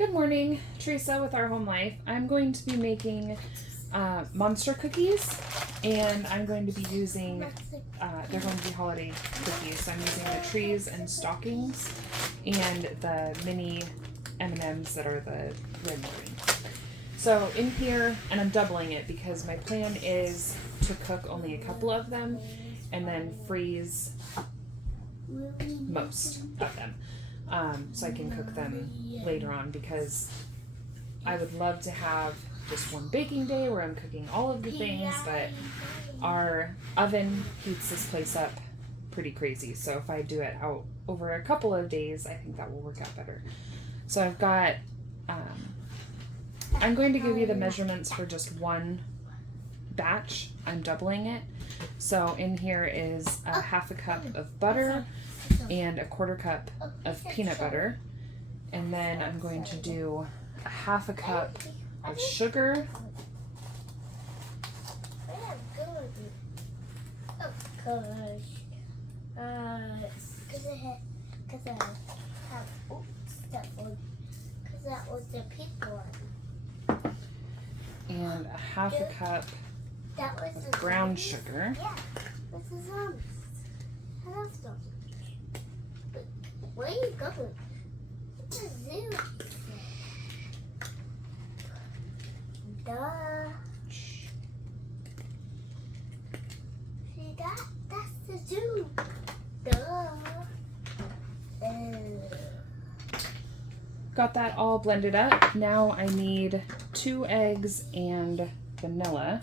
Good morning, Teresa with Our Home Life. I'm going to be making monster cookies, and I'm going to be using, they're going to be holiday cookies, so I'm using the trees and stockings and the mini M&ms that are the red and green. So in here, and I'm doubling it because my plan is to cook only a couple of them and then freeze most of them. So I can cook them later on, because I would love to have just one baking day where I'm cooking all of the things, but our oven heats this place up pretty crazy. So if I do it out over a couple of days, I think that will work out better. So I've got, I'm going to give you the measurements for just one batch. I'm doubling it. So in here is a half a cup of butter and a quarter cup of peanut butter, and then I'm going to do a half a cup of sugar, and a half a cup of brown sugar. Where are you going? It's a zoo. Duh. See that? That's the zoo. Duh. Got that all blended up. Now I need 2 eggs and vanilla.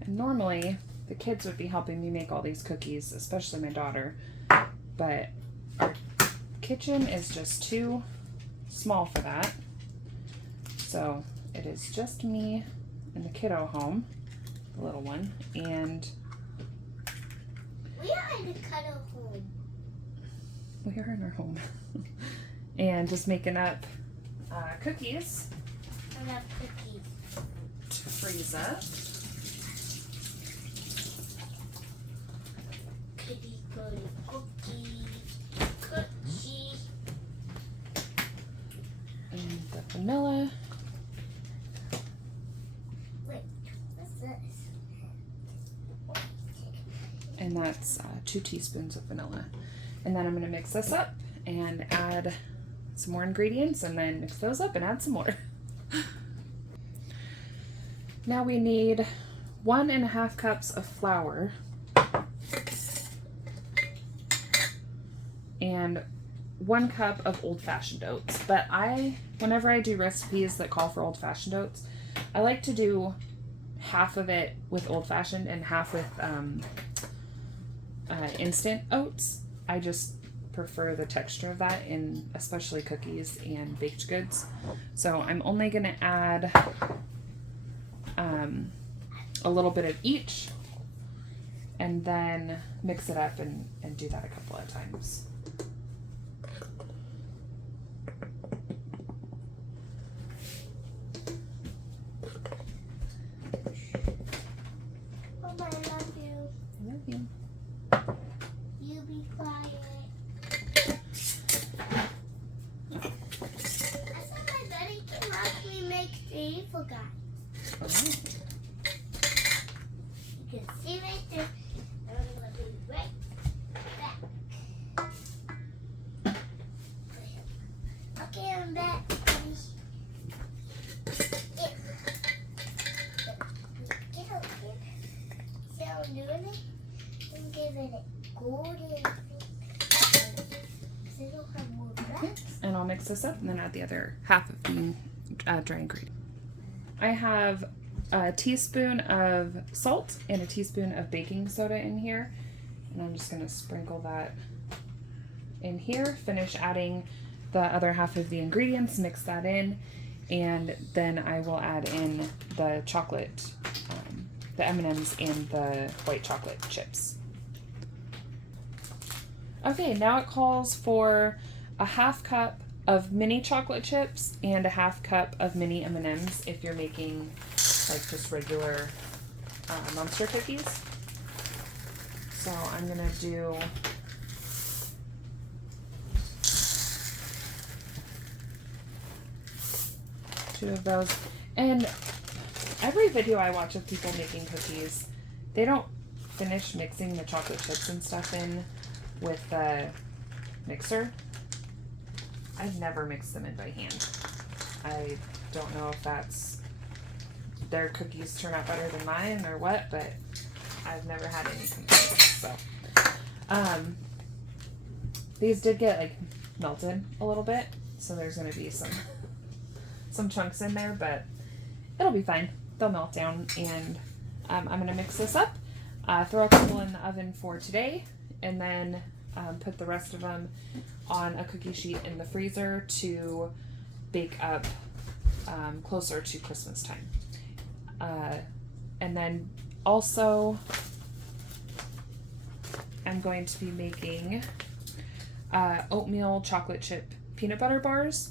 And normally the kids would be helping me make all these cookies, especially my daughter, but our kitchen is just too small for that. So it is just me and the kiddo home, the little one, and we are in the kiddo home. We are in our home. And just making up cookies. I love cookies. To freeze up. Cookie. And the vanilla. Wait, what's this? And that's 2 teaspoons of vanilla. And then I'm going to mix this up and add some more ingredients, and then mix those up and add some more. Now we need 1.5 cups of flour and 1 cup of old-fashioned oats. But whenever I do recipes that call for old-fashioned oats, I like to do half of it with old-fashioned and half with instant oats. I just prefer the texture of that in especially cookies and baked goods. So I'm only going to add a little bit of each, and then mix it up and do that a couple of times. Mama, I love you. I love you. You be quiet. I saw my buddy can help me make the evil guy. Oh. You can see right there. I'm going to be right back. Okay, I'm back. Get over here. See how I'm doing it? I'm giving it golden. And I'll mix this up and then add the other half of the dry ingredient. I have a teaspoon of salt and a teaspoon of baking soda in here, and I'm just going to sprinkle that in here. Finish adding the other half of the ingredients, mix that in, and then I will add in the chocolate the M&ms and the white chocolate chips. Okay, now it calls for a 1/2 cup of mini chocolate chips and a 1/2 cup of mini M&ms if you're making like just regular monster cookies. So I'm gonna do two of those. And every video I watch of people making cookies, they don't finish mixing the chocolate chips and stuff in with the mixer. I've never mixed them in by hand. I don't know if that's their cookies turn out better than mine or what, but I've never had any complaints. So these did get like melted a little bit, so there's gonna be some chunks in there, but it'll be fine. They'll melt down, and I'm gonna mix this up, throw a couple in the oven for today, and then put the rest of them on a cookie sheet in the freezer to bake up closer to Christmas time. And then also I'm going to be making oatmeal chocolate chip peanut butter bars.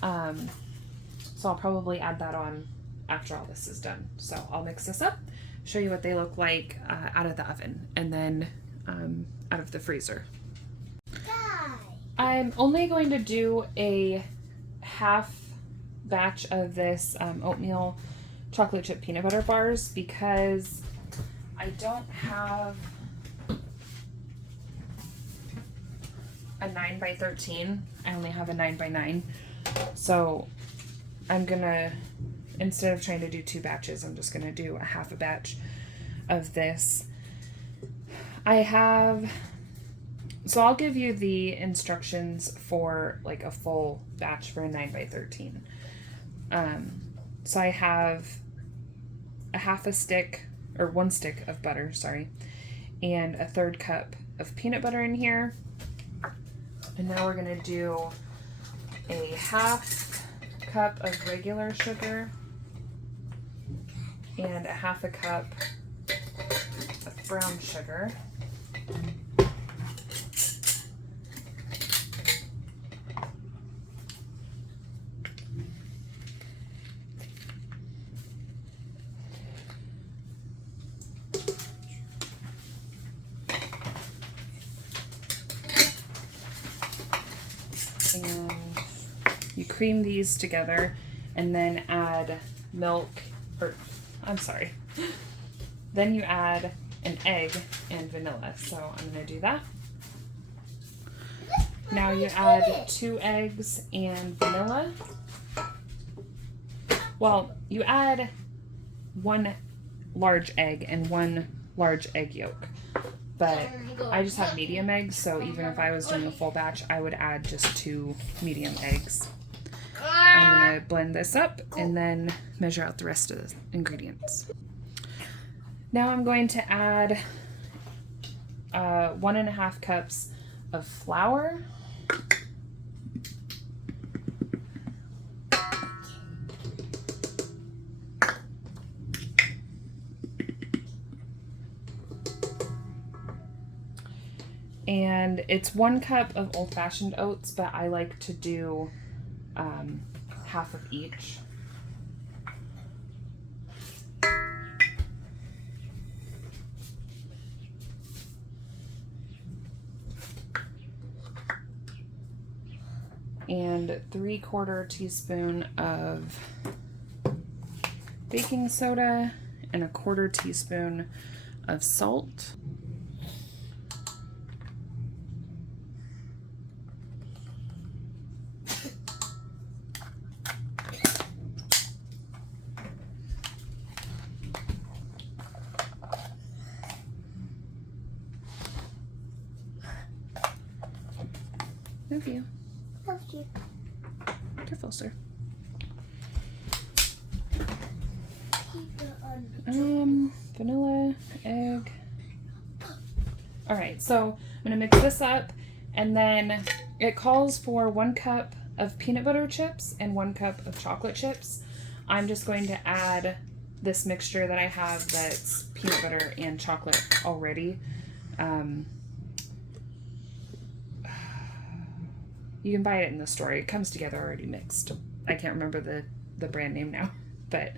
So I'll probably add that on after all this is done. So I'll mix this up, show you what they look like out of the oven and then out of the freezer. I'm only going to do a 1/2 batch of this oatmeal chocolate chip peanut butter bars because I don't have a 9x13. I only have a 9x9. So I'm gonna, instead of trying to do 2 batches, I'm just gonna do a 1/2 batch of this. So I'll give you the instructions for like a full batch for a 9x13. So I have a 1/2 stick, or 1 stick of butter, sorry, and a 1/3 cup of peanut butter in here. And now we're gonna do a 1/2 cup of regular sugar and a 1/2 cup of brown sugar. And you cream these together and then add milk, or I'm sorry, then you add an egg and vanilla. So I'm going to do that. Now you add 2 eggs and vanilla. Well, you add 1 large egg and 1 large egg yolk. But I just have medium eggs, so even if I was doing a full batch, I would add just 2 medium eggs. I'm going to blend this up and then measure out the rest of the ingredients. Now I'm going to add 1.5 cups of flour. And it's 1 cup of old-fashioned oats, but I like to do 1/2 of each. And 3/4 teaspoon of baking soda and 1/4 teaspoon of salt. Love you. Love you. Careful, sir. Vanilla, egg. All right, so I'm gonna mix this up, and then it calls for 1 cup of peanut butter chips and 1 cup of chocolate chips. I'm just going to add this mixture that I have that's peanut butter and chocolate already. You can buy it in the store. It comes together already mixed. I can't remember the brand name now, but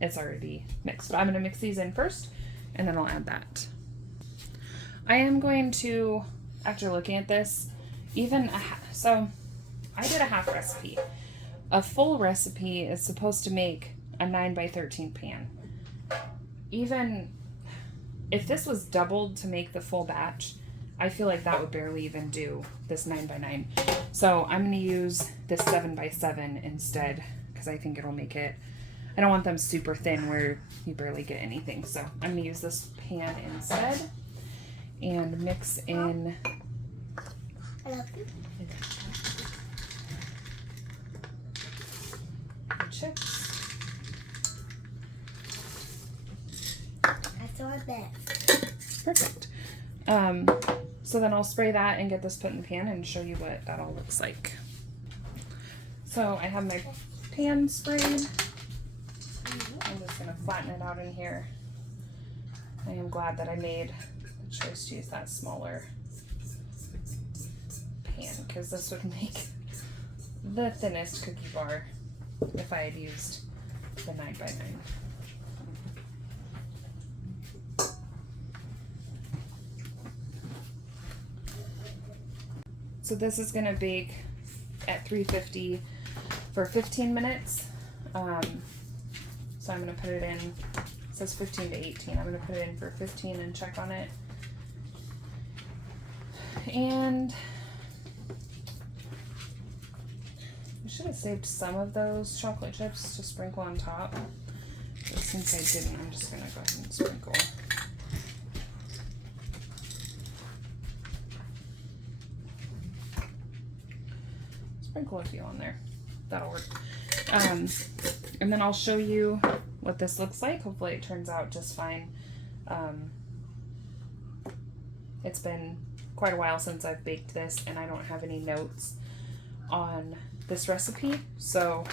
it's already mixed. But I'm going to mix these in first, and then I'll add that. I am going to, after looking at this, so I did a half recipe. A full recipe is supposed to make a 9 by 13 pan. Even if this was doubled to make the full batch, I feel like that would barely even do this 9 by 9. So I'm going to use this 7 by 7 instead, because I think it'll make it, I don't want them super thin where you barely get anything. So I'm going to use this pan instead and mix in I love you. chips. That's our best. Perfect. So then I'll spray that and get this put in the pan and show you what that all looks like. So I have my pan sprayed. I'm just going to flatten it out in here. I am glad that I made the choice to use that smaller pan, because this would make the thinnest cookie bar if I had used the 9 by 9. So this is going to bake at 350 for 15 minutes. So I'm going to put it in, it says 15 to 18. I'm going to put it in for 15 and check on it. And I should have saved some of those chocolate chips to sprinkle on top. But since I didn't, I'm just going to go ahead and sprinkle. Sprinkle a few on there. That'll work. And then I'll show you what this looks like. Hopefully it turns out just fine. It's been quite a while since I've baked this, and I don't have any notes on this recipe, so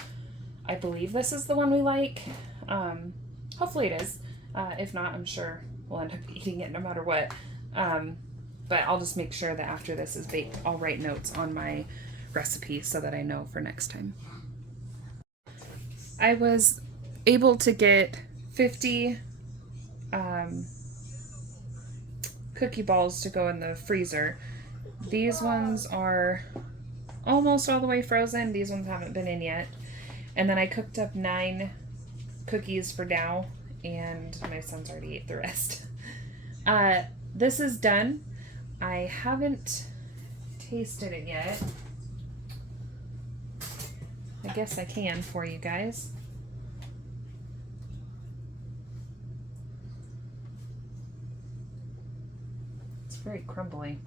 I believe this is the one we like. Hopefully it is. If not, I'm sure we'll end up eating it no matter what. But I'll just make sure that after this is baked, I'll write notes on my recipe so that I know for next time. I was able to get 50 cookie balls to go in the freezer. These ones are almost all the way frozen. These ones haven't been in yet. And then I cooked up 9 cookies for Dow, and my son's already ate the rest. This is done. I haven't tasted it yet. I guess I can for you guys. It's very crumbly.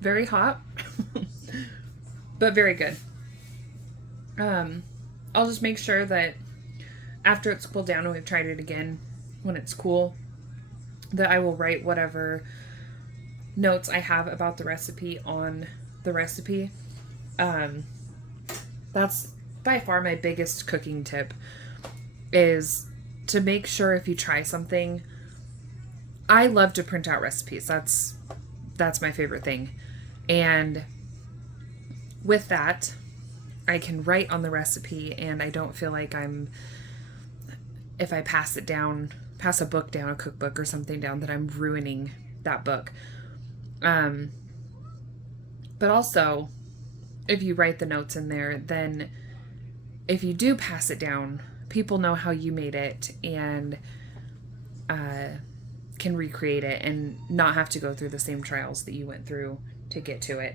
Very hot, but very good. I'll just make sure that after it's cooled down and we've tried it again, when it's cool, that I will write whatever notes I have about the recipe on the recipe. That's by far my biggest cooking tip, is to make sure if you try something. I love to print out recipes. That's my favorite thing. And with that, I can write on the recipe, and I don't feel like if I pass a book down, a cookbook or something down, that I'm ruining that book. But also, if you write the notes in there, then if you do pass it down, people know how you made it and can recreate it and not have to go through the same trials that you went through to get to it.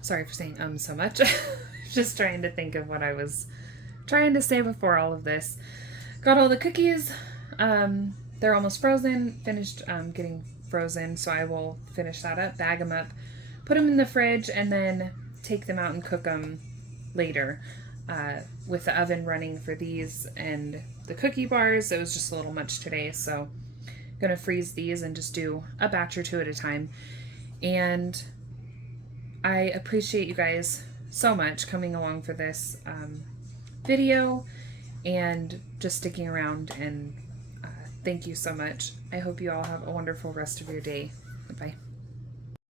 Sorry for saying so much. Just trying to think of what I was trying to say before all of this. Got all the cookies. They're almost frozen, finished getting frozen, so I will finish that up, bag them up, put them in the fridge, and then take them out and cook them later. With the oven running for these and the cookie bars, it was just a little much today, so I'm gonna freeze these and just do a batch or two at a time. And I appreciate you guys so much coming along for this video and just sticking around, and thank you so much. I hope you all have a wonderful rest of your day. Bye.